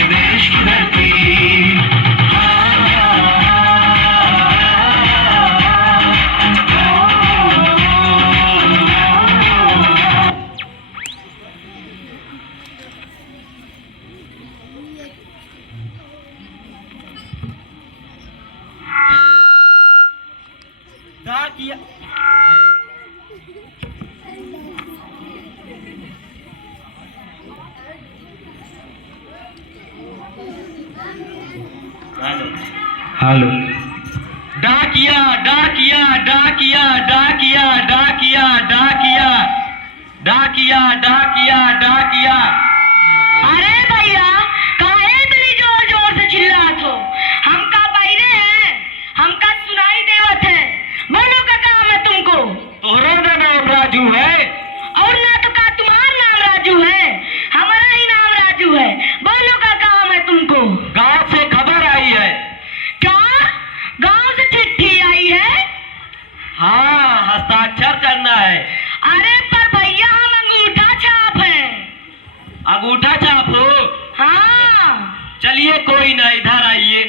देश की धरती। हेलो। डाकिया डाकिया डाकिया डाकिया डाकिया डाकिया डाकिया डाकिया डाकिया। अरे भैया काहे इतनी जोर जोर से चिल्लात हो? हमका बहरे हैं, हमका सुनाई देवत है। बोलो का काम है तुमको? तोहरा ना नाम राजू है? और ना तो का तुम्हारा नाम राजू है? हमारा ही नाम राजू है। बोलो का काम है तुमको? गांव से खबर आई है। क्या गांव से चिट्ठी आई है? हाँ, हस्ताक्षर करना है। अरे पर भैया हम अंगूठा छाप हैं। अंगूठा छाप हो? हाँ। चलिए कोई ना, इधर आइए।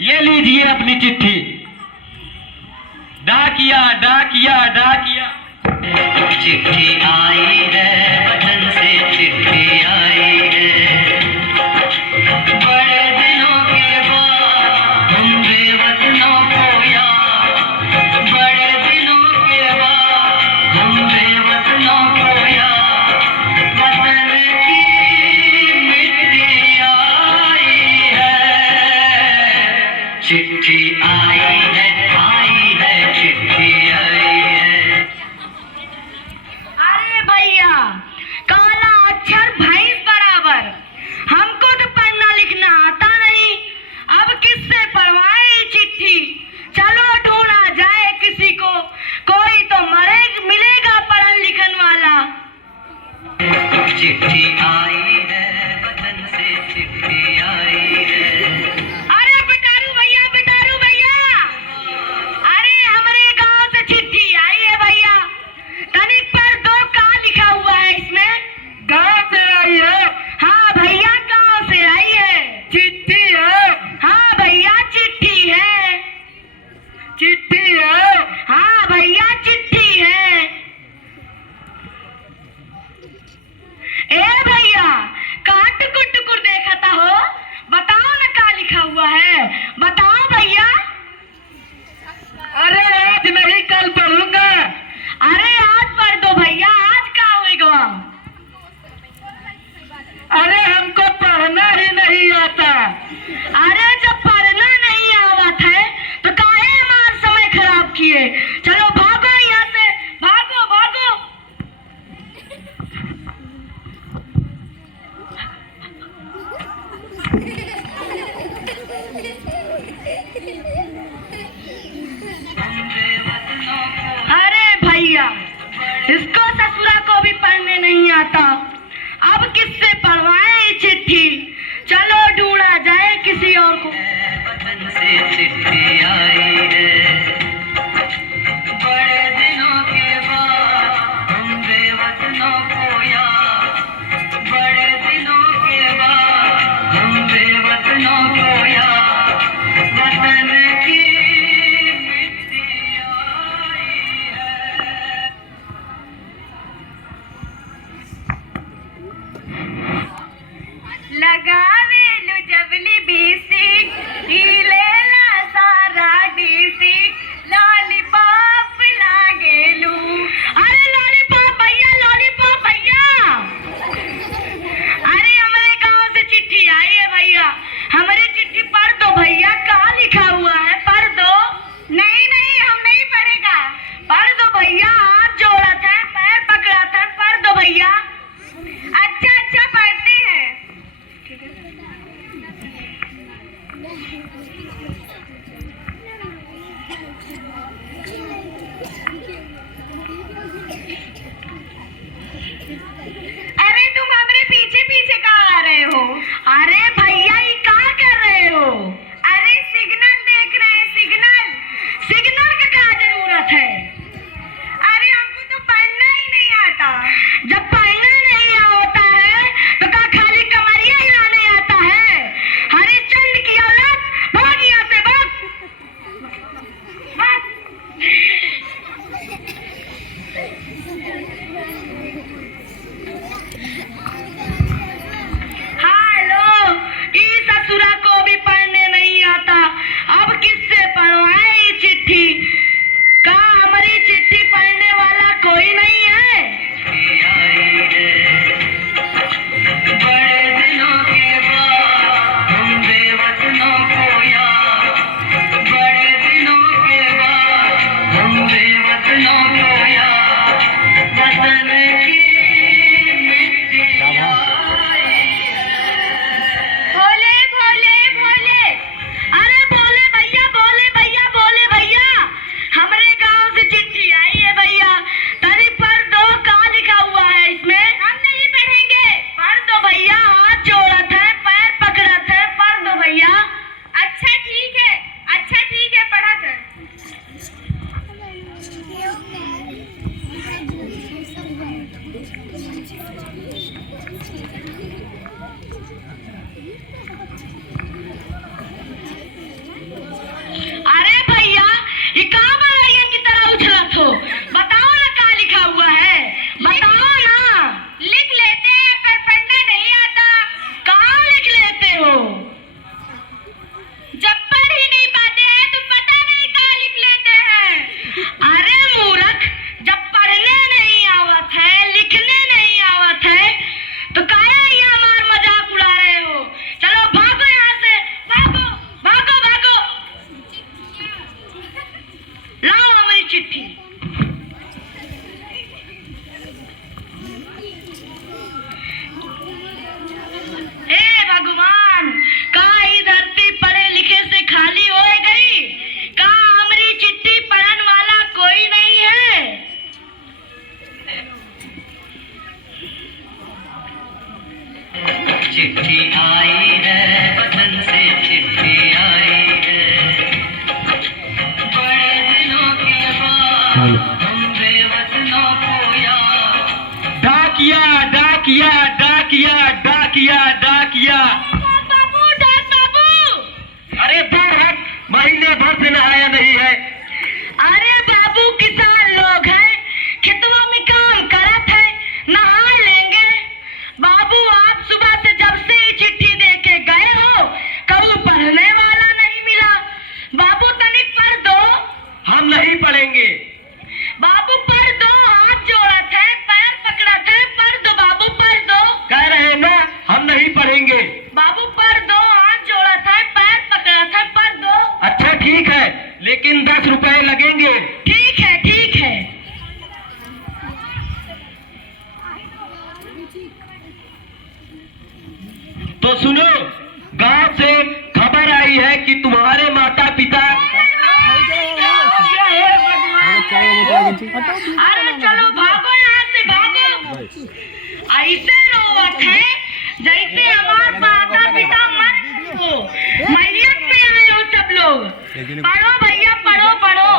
ये लीजिए अपनी चिट्ठी। डाकिया डाकिया डाकिया। चिट्ठी आई है वतन से, चिट्ठी आई है। बड़े दिनों के बाद हम बेवतनों को याद, बड़े दिनों के बाद हम बेवतनों को याद। वतन की मिट्टी आई है, चिट्ठी आई है, चिट्ठी आई है। अरे भैया काला अक्षर भैंस बराबर। हमको तो पढ़ना लिखना आता नहीं, अब किससे पढ़वाए ये चिट्ठी? चलो ढूंढा जाए किसी को, कोई तो मिलेगा पढ़न लिखन वाला। चिट्ठी आई है वतन से, चिट्ठी आई है। अरे बिटारू भैया, अरे हमारे गांव से चिट्ठी आई है भैया। तनिक पर दो का लिखा हुआ है इसमें? गांव से आई है? हाँ भैया गांव से आई है। चिट्ठी है? हाँ भैया चिट्ठी है। चिट्ठी है? हाँ भैया चिट्ठी है। ए भैया कहाँ टुकुर टुकुर देखता हो? बताओ ना क्या लिखा हुआ है, बताओ भैया। अरे आज नहीं कल पढ़ूंगा। अरे आज पढ़ दो भैया, आज क्या होएगा? अरे हमको पढ़ना ही नहीं आता। अरे जब पढ़ना नहीं आवत है तो काहे हमारा समय खराब किए? चलो भागो यहाँ से, भागो भागो। अरे भैया इसको ससुरा को भी पढ़ने नहीं आता, अब किससे पढ़वाए ये चिट्ठी? चलो ढूंढा जाए किसी और को। वतन से चिट्ठी आई है, बड़े दिनों के बाद हम बेवतनों को याद, बड़े दिनों के बाद हम बेवतनों को याद। वतन की मिट्टी आई है। लगावे लू जबली बीसी हिले ला सारा डी चिट्ठी आई है, वतन से चिट्ठी आई है। बड़े दिनों के बाद हम बेवतनों को याद। डाकिया डाकिया डाकिया डाकिया डाकिया। बाबू डाक बाबू। अरे बाहर हट, महीने भर से नहाया नहीं है। अरे बाबू किसान लोग हैं, खेतों में काम करत है, नहा लेंगे। बाबू आप सुबह से जब से ही चिट्ठी दे के गए हो, कबू पढ़ने वाला नहीं मिला। बाबू तनिक पढ़ दो। हम नहीं पढ़ेंगे। बाबू पढ़ दो, हाथ जोड़त है, पैर पकड़त है, पढ़ दो बाबू पढ़ दो। कह रहे हैं ना हम नहीं पढ़ेंगे। बाबू पढ़ दो, हाथ जोड़त है, पैर पकड़त है, पढ़ दो। अच्छा ठीक है, लेकिन 10 रुपए लगेंगे। ठीक है ठीक है। तो सुनो, गांव से खबर आई है कि तुम्हारे माता पिता। अरे चलो भागो यहाँ से भागो। ऐसे रोवत है जैसे हमारे माता पिता मर गए हो, मैयत में आए हो सब लोग। पढ़ो भैया पढ़ो पढ़ो।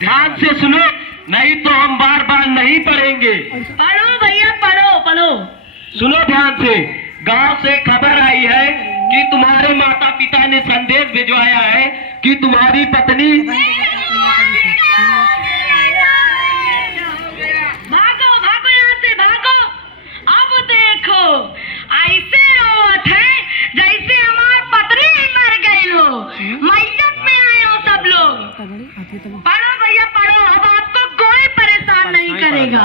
ध्यान से सुनो, नहीं तो हम बार बार नहीं पढ़ेंगे। पढ़ो भैया पढ़ो पढ़ो। सुनो ध्यान से, गांव से खबर आई है कि तुम्हारे माता पिता ने संदेश भिजवाया है कि तुम्हारी पत्नी। भागो भागो यहाँ से भागो। अब देखो ऐसे रोवत है जैसे हमार पत्नी ही मर गई हो, मैयत में आए हो सब लोग। पढ़ो भैया पढ़ो, अब आपको कोई परेशान नहीं करेगा।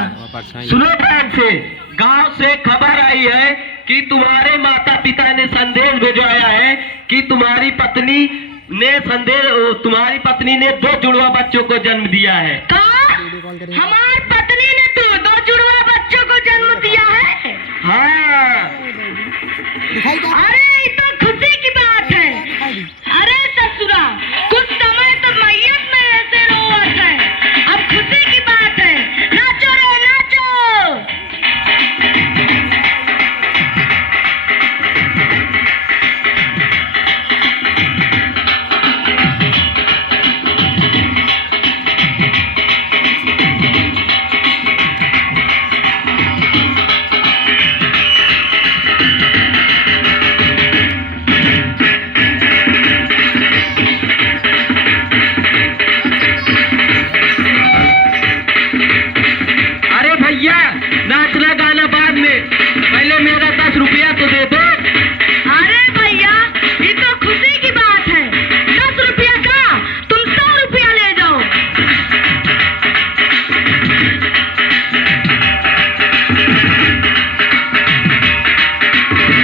सुनो ध्यान से, गांव से खबर आई है कि तुम्हारे माता पिता ने संदेश भिजवाया है कि तुम्हारी पत्नी ने 2 जुड़वा बच्चों को जन्म दिया है। हमार पत्नी ने 2 जुड़वा बच्चों को जन्म दिया है। हाँ। अरे ये तो खुशी की बात है। अरे ससुरा, कुछ समय तो मैयत में ऐसे रोवत है, अब खुशी की बात है। नाचो रे नाचो। अरे भैया, नाचना गाना बाद में, पहले मेरा 10 रुपया तो दे दो। अरे भैया, ये तो खुशी की बात है। 10 रुपया का तुम 100 रुपया ले जाओ।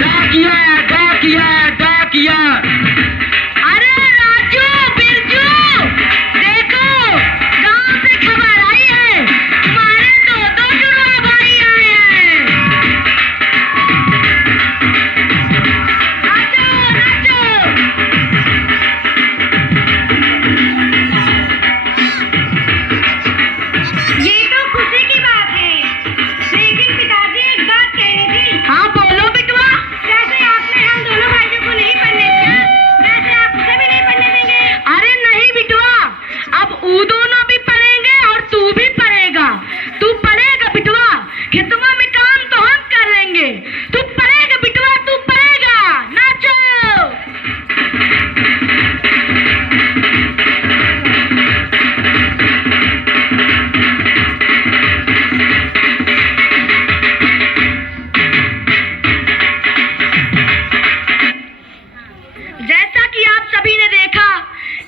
डाकिया डाकिया डाकिया। अरे राजू बिरजू, देखो गांव से खबर आई है, तुम्हारे 2 जुड़वा भाई आए हैं। नाचो नाचो। ये तो खुशी की बात है, लेकिन पिताजी एक बात कहनी थी। हाँ बोलो बिटवा। जैसे आपने हम दोनों भाइयों को नहीं पढ़ने दिया, वैसे आप उसे भी नहीं पढ़ने देंगे। अरे नहीं बिटवा, अब वो दोनों भी पढ़ेंगे और तू भी पढ़ेगा। तू पढ़ेगा बिटवा, खेतवा में काम तो हम कर लेंगे। तू पढ़ेगा बिटवा, तू पढ़ेगा। नाचो। जैसा कि आप सभी ने देखा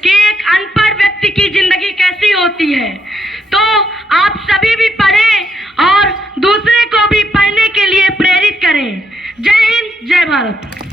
कि एक अनपढ़ व्यक्ति की जिंदगी कैसी होती है, तो आप सभी भी पढ़ें और दूसरे को भी पढ़ने के लिए प्रेरित करें। जय हिंद, जय भारत।